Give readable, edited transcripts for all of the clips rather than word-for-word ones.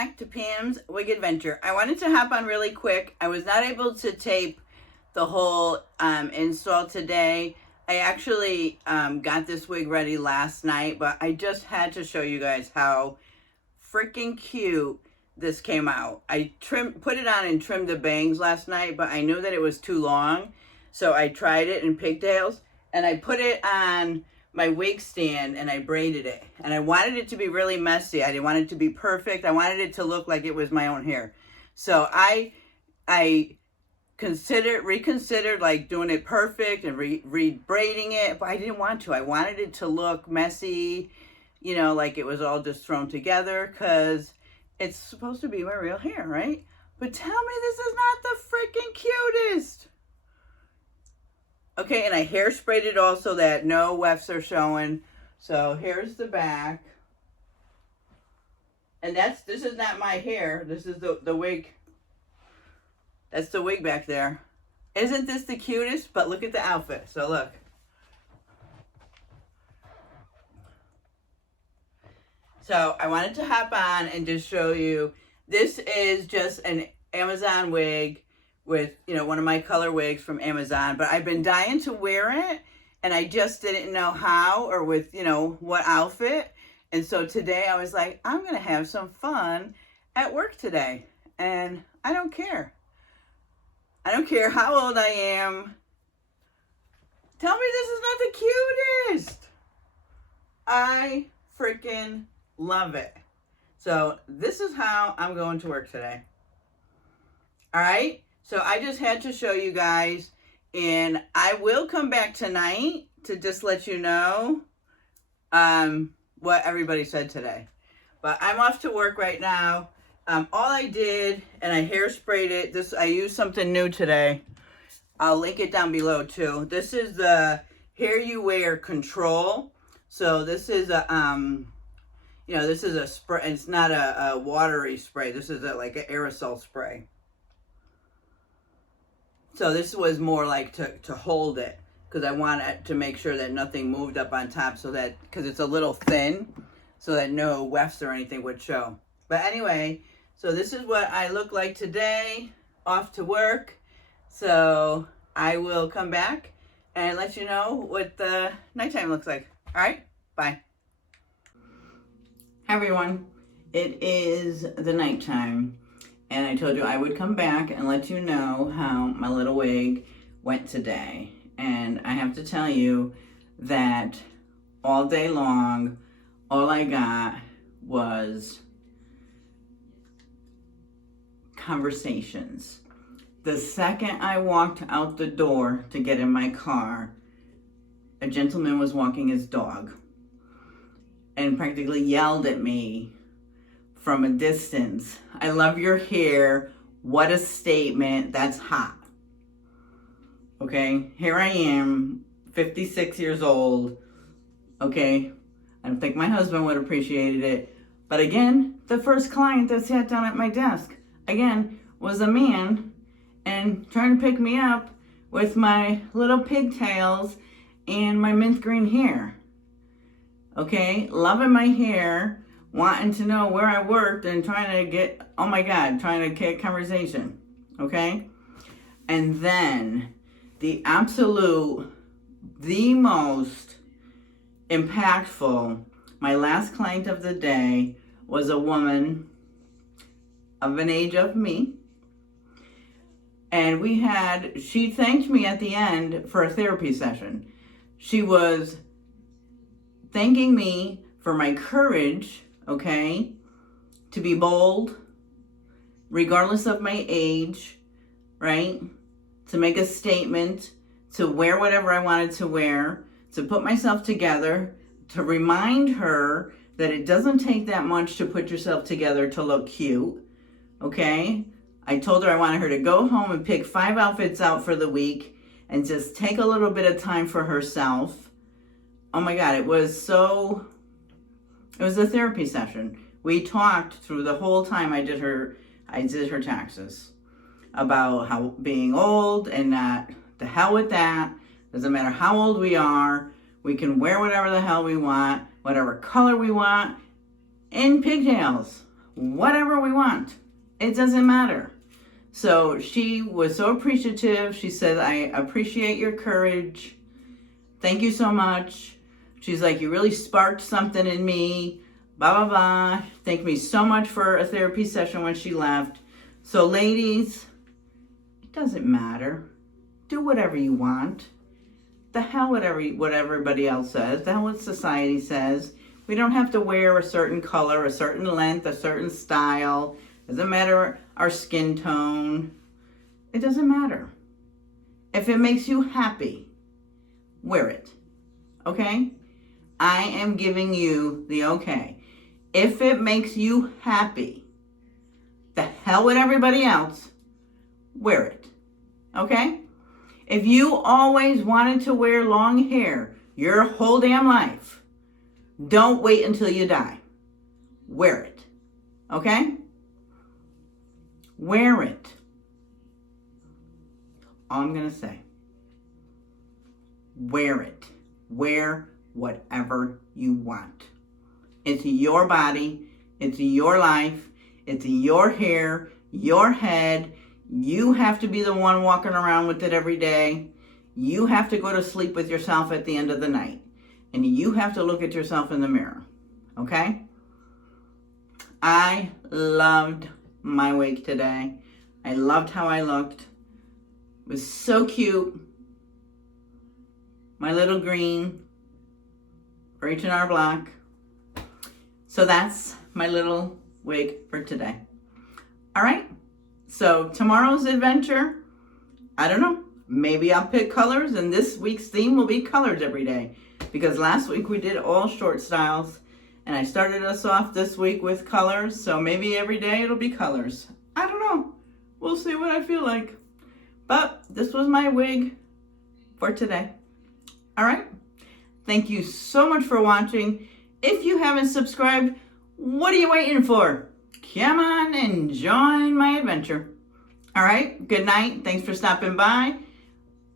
back to Pam's Wig Adventure. I wanted to hop on really quick. I was not able to tape the whole install today. I actually got this wig ready last night, but I just had to show you guys how freaking cute this came out. I put it on and trimmed the bangs last night, but I knew that it was too long, so I tried it in pigtails, and I put it on my wig stand and I braided it. And I wanted it to be really messy. I didn't want it to be perfect. I wanted it to look like it was my own hair. So I reconsidered like doing it perfect and braiding it, but I didn't want to. I wanted it to look messy, you know, like it was all just thrown together, because it's supposed to be my real hair, right? But tell me this is not the freaking cutest. Okay, and I hairsprayed it all so that no wefts are showing. So here's the back. And this is not my hair. This is the wig. That's the wig back there. Isn't this the cutest? But look at the outfit. So look. So I wanted to hop on and just show you. This is just an Amazon wig with, you know, one of my color wigs from Amazon, but I've been dying to wear it and I just didn't know how or with, you know, what outfit. And so today I was like, I'm going to have some fun at work today. And I don't care. I don't care how old I am. Tell me this is not the cutest. I freaking love it. So this is how I'm going to work today. All right. So I just had to show you guys, and I will come back tonight to just let you know what everybody said today. But I'm off to work right now. All I did, and I hairsprayed it. I used something new today. I'll link it down below too. This is the Hair You Wear Control. So this is a you know, this is a spray. It's not a watery spray. This is like an aerosol spray. So this was more like to hold it, because I wanted to make sure that nothing moved up on top, so that, because it's a little thin, so that no wefts or anything would show. But anyway, so this is what I look like today, off to work. So I will come back and let you know what the nighttime looks like. All right, bye. Hi everyone, it is the nighttime. And I told you I would come back and let you know how my little wig went today. And I have to tell you that all day long, all I got was conversations. The second I walked out the door to get in my car, a gentleman was walking his dog and practically yelled at me from a distance. I love your hair. What a statement. That's hot. Okay, here I am, 56 years old. Okay, I don't think my husband would have appreciated it. But again, the first client that sat down at my desk, again, was a man and trying to pick me up with my little pigtails and my mint green hair. Okay, loving my hair, wanting to know where I worked and trying to get, oh my God, trying to get conversation, okay? And then the most impactful, my last client of the day was a woman of an age of me. And she thanked me at the end for a therapy session. She was thanking me for my courage, okay, to be bold, regardless of my age, right? To make a statement, to wear whatever I wanted to wear, to put myself together, to remind her that it doesn't take that much to put yourself together to look cute, okay? I told her I wanted her to go home and pick 5 outfits out for the week and just take a little bit of time for herself. Oh my God, it was a therapy session. We talked through the whole time I did her taxes about how being old and not, the hell with that. Doesn't matter how old we are. We can wear whatever the hell we want, whatever color we want, in pigtails. whatever we want. It doesn't matter. So she was so appreciative. She said, I appreciate your courage. Thank you so much. She's like, you really sparked something in me. Blah, blah, blah. Thanked me so much for a therapy session when she left. So ladies, it doesn't matter. Do whatever you want. The hell what everybody else says. The hell what society says. We don't have to wear a certain color, a certain length, a certain style. Doesn't matter our skin tone. It doesn't matter. If it makes you happy, wear it. Okay? I am giving you the okay. If it makes you happy, the hell with everybody else, wear it. Okay? If you always wanted to wear long hair your whole damn life, don't wait until you die. Wear it. Okay? Wear it. All I'm going to say. Wear it. Wear whatever you want. It's your body. It's your life. It's your hair, your head. You have to be the one walking around with it every day. You have to go to sleep with yourself at the end of the night. And you have to look at yourself in the mirror. Okay? I loved my wig today. I loved how I looked. It was so cute. My little green for H&R Block. So that's my little wig for today. All right. So tomorrow's adventure, I don't know. Maybe I'll pick colors, and this week's theme will be colors every day. Because last week we did all short styles, and I started us off this week with colors. So maybe every day it'll be colors. I don't know. We'll see what I feel like. But this was my wig for today. All right. Thank you so much for watching. If you haven't subscribed, what are you waiting for? Come on and join my adventure. All right. Good night. Thanks for stopping by.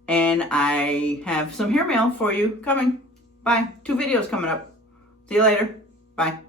And I have some hair mail for you coming. Bye. 2 videos coming up. See you later. Bye.